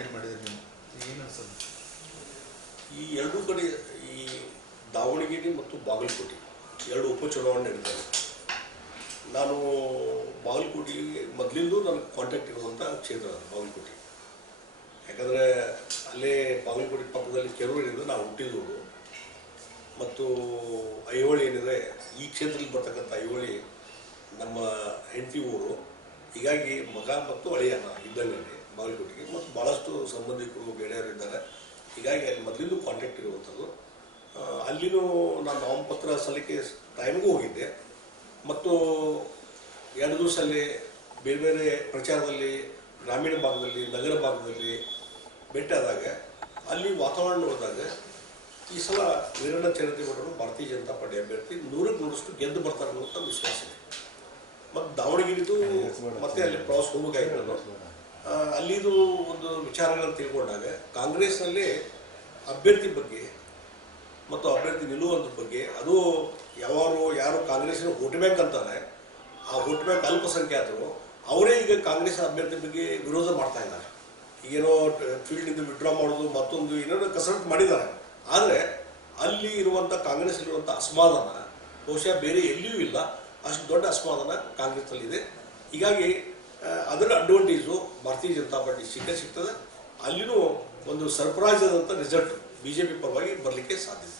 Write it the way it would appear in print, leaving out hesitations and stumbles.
Attend ಮಾಡಿದ್ರಿ ನೀವು, ಏನು ಅನ್ಸೋದು? ಈ ಎರಡೂ ಕಡೆ ಈ ದಾವಣಗೆರೆ ಮತ್ತು ಬಾಗಲಕೋಟೆ ಎರಡು ಉಪಚುನಾವಣೆ ನಡೀತವೆ. ನಾನು ಬಾಗಲಕೋಟೆಗೆ ಮೊದಲಿಂದು ನನಗೆ ಕಾಂಟ್ಯಾಕ್ಟ್ ಇರುವಂಥ ಕ್ಷೇತ್ರ ಬಾಗಲಕೋಟೆ. ಯಾಕಂದರೆ ಅಲ್ಲೇ ಬಾಗಲಕೋಟೆ ಪಕ್ಕದಲ್ಲಿ ಕೆರೂರಿನಿಂದ ನಾವು ಹುಟ್ಟಿದವರು. ಮತ್ತು ಐಹೊಳೆ ಏನಿದೆ, ಈ ಕ್ಷೇತ್ರದಲ್ಲಿ ಬರ್ತಕ್ಕಂಥ ಐಹೊಳೆ ನಮ್ಮ ಹೆಂಡತಿ ಊರು. ಹೀಗಾಗಿ ಮಗ ಮತ್ತು ಅಳಿಯನ ಇದ್ದಂಗೆ ಬಾಗಲಕೋಟೆಗೆ, ಮತ್ತು ಭಾಳಷ್ಟು ಸಂಬಂಧಿಕರು ಗೆಳೆಯರಿದ್ದಾರೆ. ಹೀಗಾಗಿ ಅಲ್ಲಿ ಮೊದಲಿಂದು ಕಾಂಟ್ಯಾಕ್ಟ್ ಇರುವಂಥದ್ದು. ಅಲ್ಲಿನೂ ನಾನು ನಾಮಪತ್ರ ಸಲ್ಲಿಕೆ ಟೈಮ್ಗೂ ಹೋಗಿದ್ದೆ. ಮತ್ತು 2 ದಿವಸ ಅಲ್ಲಿ ಬೇರೆ ಬೇರೆ ಪ್ರಚಾರದಲ್ಲಿ ಗ್ರಾಮೀಣ ಭಾಗದಲ್ಲಿ, ನಗರ ಭಾಗದಲ್ಲಿ ಭೇಟಿಯಾದಾಗ ಅಲ್ಲಿ ವಾತಾವರಣ ನೋಡಿದಾಗ ಈ ಸಲ ವೀರಣ್ಣ ಚನ್ನತಿಗೌಡರು ಭಾರತೀಯ ಜನತಾ ಪಾರ್ಟಿ ಅಭ್ಯರ್ಥಿ 100ಕ್ಕೆ 100ರಷ್ಟು ಗೆದ್ದು ಬರ್ತಾರೆ ಅನ್ನುವಂಥ ವಿಶ್ವಾಸ ಇದೆ. ಮತ್ತು ದಾವಣಗೆರೆದು ಮತ್ತೆ ಅಲ್ಲಿ ಪ್ರವಾಸ ಹೋಗಬೇಕಾಗಿರೋದು. ಅಲ್ಲಿದು ಒಂದು ವಿಚಾರಗಳನ್ನು ತಿಳ್ಕೊಂಡಾಗ ಕಾಂಗ್ರೆಸ್ನಲ್ಲಿ ಅಭ್ಯರ್ಥಿ ಬಗ್ಗೆ ಮತ್ತು ಅಭ್ಯರ್ಥಿ ನಿಲ್ಲುವಂಥ ಬಗ್ಗೆ, ಅದು ಯಾರು ಕಾಂಗ್ರೆಸ್ಸಿನ ವೋಟ್ ಬ್ಯಾಂಕ್ ಅಂತಾರೆ, ಆ ವೋಟ್ ಬ್ಯಾಂಕ್ ಅಲ್ಪಸಂಖ್ಯಾತರು ಅವರೇ ಈಗ ಕಾಂಗ್ರೆಸ್ ಅಭ್ಯರ್ಥಿ ಬಗ್ಗೆ ವಿರೋಧ ಮಾಡ್ತಾ ಇದ್ದಾರೆ. ಈಗೇನೋ ಫೀಲ್ಡಿಂದ ವಿಡ್ರಾ ಮಾಡೋದು, ಮತ್ತೊಂದು ಏನೇನೋ ಕಸರತ್ತು ಮಾಡಿದ್ದಾರೆ. ಆದರೆ ಅಲ್ಲಿ ಇರುವಂಥ ಕಾಂಗ್ರೆಸ್ಸಲ್ಲಿರುವಂಥ ಅಸಮಾಧಾನ ಬಹುಶಃ ಬೇರೆ ಎಲ್ಲಿಯೂ ಇಲ್ಲ. ಅಷ್ಟು ದೊಡ್ಡ ಅಸಮಾಧಾನ ಕಾಂಗ್ರೆಸ್ನಲ್ಲಿದೆ. ಹೀಗಾಗಿ ಅದರ ಅಡ್ವಾಂಟೇಜು ಭಾರತೀಯ ಜನತಾ ಪಾರ್ಟಿ ಸಿಗ್ತದೆ. ಅಲ್ಲಿನೂ ಒಂದು ಸರ್ಪ್ರೈಸ್ ಆದಂಥ ರಿಸಲ್ಟ್ BJP ಪರವಾಗಿ ಬರಲಿಕ್ಕೆ ಸಾಧ್ಯತೆ.